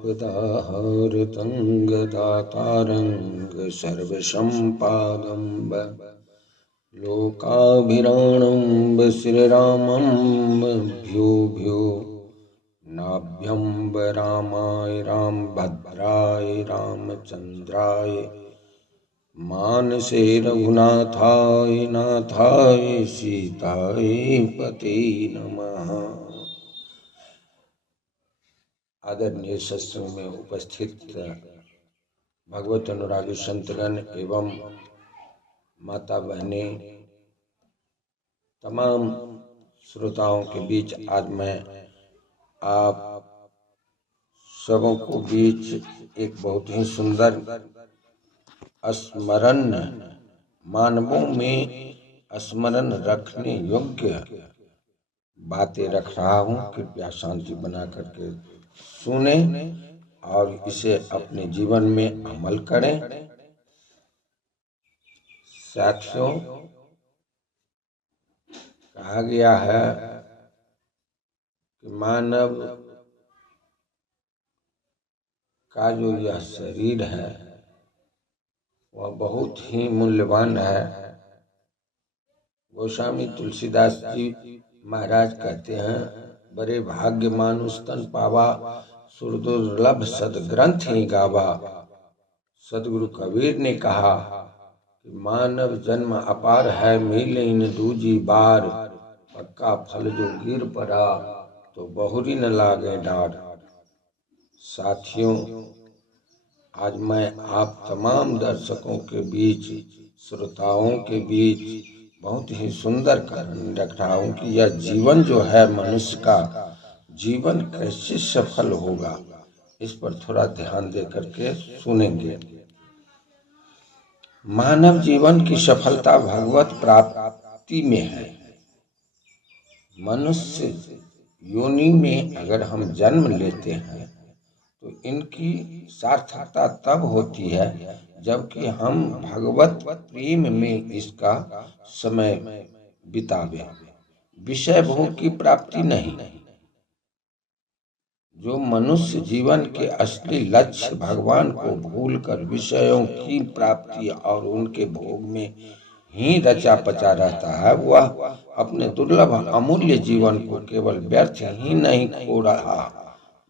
लोकोपकारोपदाहरतं गदातारं सर्वसम्पादं लोकाभिराणं श्रीरामं भ्यो भ्यो नाभ्यं रामाय रामभद्राय रामचन्द्राय मानसे रघुनाथाय नाथाय सीताय पते नमः। आदरणीय सत्संग में उपस्थित भगवत अनुरागी संतगण एवं माता बहनें, तमाम श्रोताओं के बीच आज मैं आप सबों को बीच एक बहुत ही सुंदर स्मरण, मानवों में स्मरण रखने योग्य बातें रख रहा हूँ। कृपया शांति बना करके सुने और इसे अपने जीवन में अमल करें। साथियों, कहा गया है कि मानव का जो यह शरीर है वह बहुत ही मूल्यवान है। गोस्वामी तुलसीदास जी महाराज कहते हैं, बड़े भाग्य मानुष तन पावा, सुरदुर्लभ सदग्रंथ ही गावा। सदगुरु कबीर ने कहा कि मानव जन्म अपार है, मिले इन दूजी बार, पक्का फल जो गिर पड़ा तो बहुरी न लागे डार। साथियों, आज मैं आप तमाम दर्शकों के बीच, श्रोताओं के बीच बहुत ही सुंदर कहानी रख रहा हूँ कि यह जीवन जो है मनुष्य का जीवन कैसे सफल होगा, इस पर थोड़ा ध्यान दे करके सुनेंगे। मानव जीवन की सफलता भगवत प्राप्ति में है। मनुष्य योनि में अगर हम जन्म लेते हैं तो इनकी सार्थकता तब होती है जबकि हम भगवत प्रेम में इसका समय बितावे, विषय भोग की प्राप्ति नहीं। जो मनुष्य जीवन के असली लक्ष्य भगवान को भूलकर विषयों की प्राप्ति और उनके भोग में ही रचा पचा रहता है, वह अपने दुर्लभ अमूल्य जीवन को केवल व्यर्थ ही नहीं खो रहा,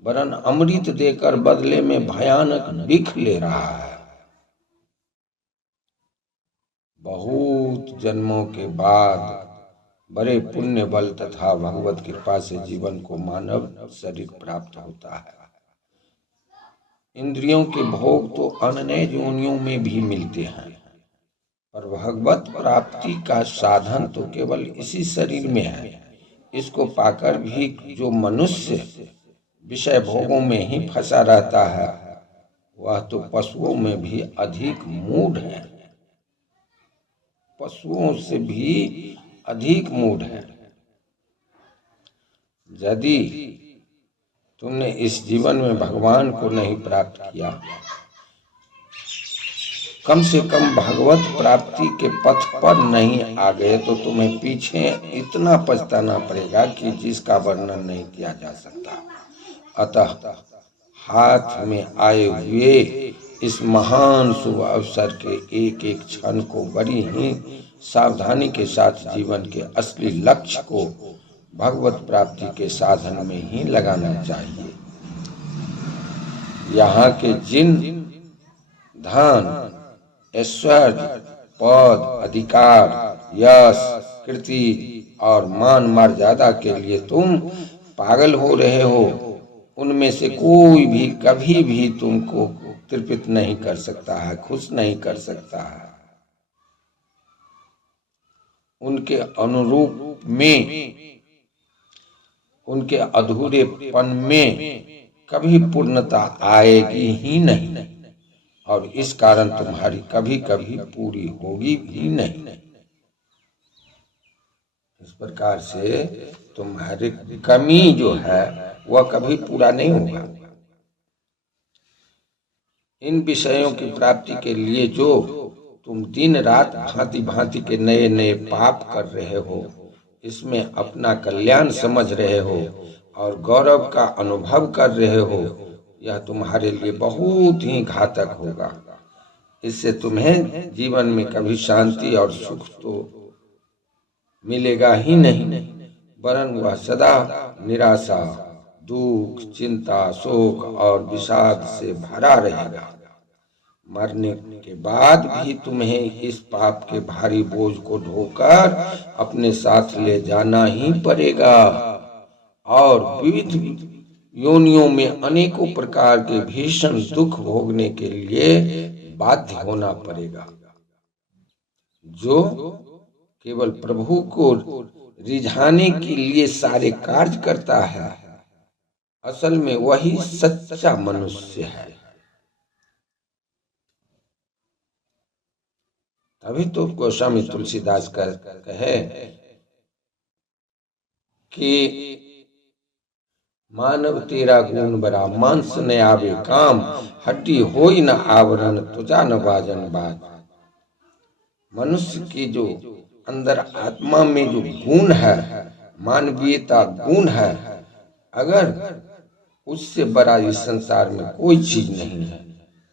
वरन अमृत देकर बदले में भयानक बिख ले रहा है। बहुत जन्मों के बाद बड़े पुण्य बल तथा भगवत कृपा से जीवन को मानव शरीर प्राप्त होता है। इंद्रियों के भोग तो अन्य योनियों में भी मिलते हैं, पर भगवत प्राप्ति का साधन तो केवल इसी शरीर में है। इसको पाकर भी जो मनुष्य विषय भोगों में ही फंसा रहता है, वह तो पशुओं में भी अधिक मूढ़ है, पशुओं से भी अधिक मूढ़ है। यदि तुमने इस जीवन में भगवान को नहीं प्राप्त किया, कम से कम भगवत प्राप्ति के पथ पर नहीं आ गए, तो तुम्हें पीछे इतना पछताना पड़ेगा कि जिसका वर्णन नहीं किया जा सकता। अतः हाथ में आए हुए इस महान शुभ अवसर के एक एक क्षण को बड़ी ही सावधानी के साथ जीवन के असली लक्ष्य को भगवत प्राप्ति के साधन में ही लगाना चाहिए। यहाँ के जिन धन, ऐश्वर्य, पद, अधिकार, यश, कीर्ति और मान मर्यादा के लिए तुम पागल हो रहे हो, उनमें से कोई भी कभी भी तुमको तृप्त नहीं कर सकता है, खुश नहीं कर सकता है। उनके अनुरूप में, उनके अधूरेपन में कभी पूर्णता आएगी ही नहीं, और इस कारण तुम्हारी कभी कभी पूरी होगी भी नहीं। इस प्रकार से तुम्हारी कमी जो है वह कभी पूरा नहीं होगा। इन विषयों की प्राप्ति के लिए जो तुम दिन रात भांति भांति के नए नए पाप कर रहे हो, इसमें अपना कल्याण समझ रहे हो और गौरव का अनुभव कर रहे हो, यह तुम्हारे लिए बहुत ही घातक होगा। इससे तुम्हें जीवन में कभी शांति और सुख तो मिलेगा ही नहीं, वरन वह सदा निराशा, दुख, चिंता, शोक और विषाद से भरा रहेगा। मरने के बाद भी तुम्हें इस पाप के भारी बोझ को ढोकर अपने साथ ले जाना ही पड़ेगा और विविध योनियों में अनेकों प्रकार के भीषण दुख भोगने के लिए बाध्य होना पड़ेगा। जो केवल प्रभु को रिझाने के लिए सारे कार्य करता है, असल में वही सच्चा मनुष्य है। तभी तो गोस्वामी तुलसीदास कहे कि मानव तेरा गुण बड़ा, मांस न आवे काम, हड्डी होई न आवरण, त्वचा न बाजन बाज। मनुष्य की जो अंदर आत्मा में जो गुण है, मानवीयता गुण है, अगर उससे बड़ा इस संसार में कोई चीज नहीं है।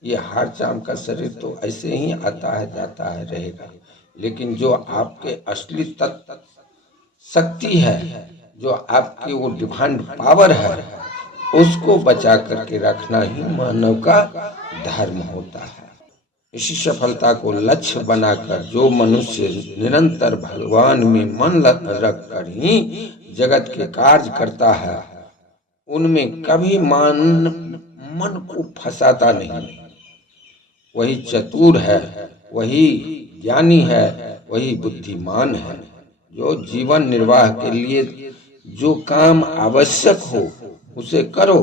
ये हार चाम का शरीर तो ऐसे ही आता है जाता है रहेगा, लेकिन जो आपके असली तत्व शक्ति है, जो आपकी वो डिवाइन पावर है, उसको बचा करके रखना ही मानव का धर्म होता है। इसी सफलता को लक्ष्य बनाकर जो मनुष्य निरंतर भगवान में मन रख कर ही जगत के कार्य करता है, उनमें कभी मन को फंसाता नहीं। वही चतुर है, वही ज्ञानी है, वही बुद्धिमान है। जो जीवन निर्वाह के लिए जो काम आवश्यक हो उसे करो,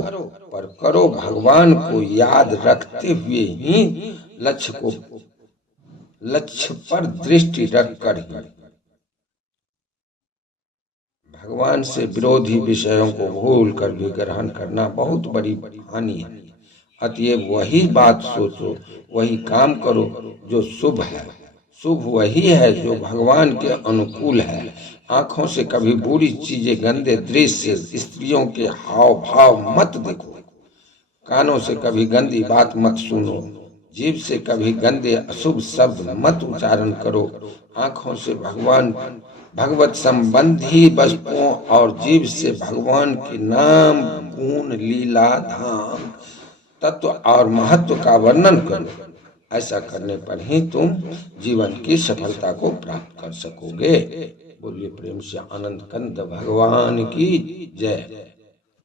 पर करो भगवान को याद रखते हुए ही, लक्ष्य पर दृष्टि रखकर ही। भगवान से विरोधी विषयों को भूल कर भी ग्रहण करना बहुत बड़ी हानि है। अतएव वही बात सोचो, वही काम करो जो शुभ है। शुभ वही है जो भगवान के अनुकूल है। आंखों से कभी बुरी चीजें, गंदे दृश्य, स्त्रियों के हाव भाव मत देखो। कानों से कभी गंदी बात मत सुनो। जीभ से कभी गंदे अशुभ शब्द मत उच्चारण करो। आंखों से भगवत संबंधी वस्तुओं और जीभ से भगवान के नाम, गुण, लीला, धाम, तत्व और महत्व का वर्णन करो। ऐसा करने पर ही तुम जीवन की सफलता को प्राप्त कर सकोगे। बोलिए प्रेम से आनंद कंद भगवान की जय।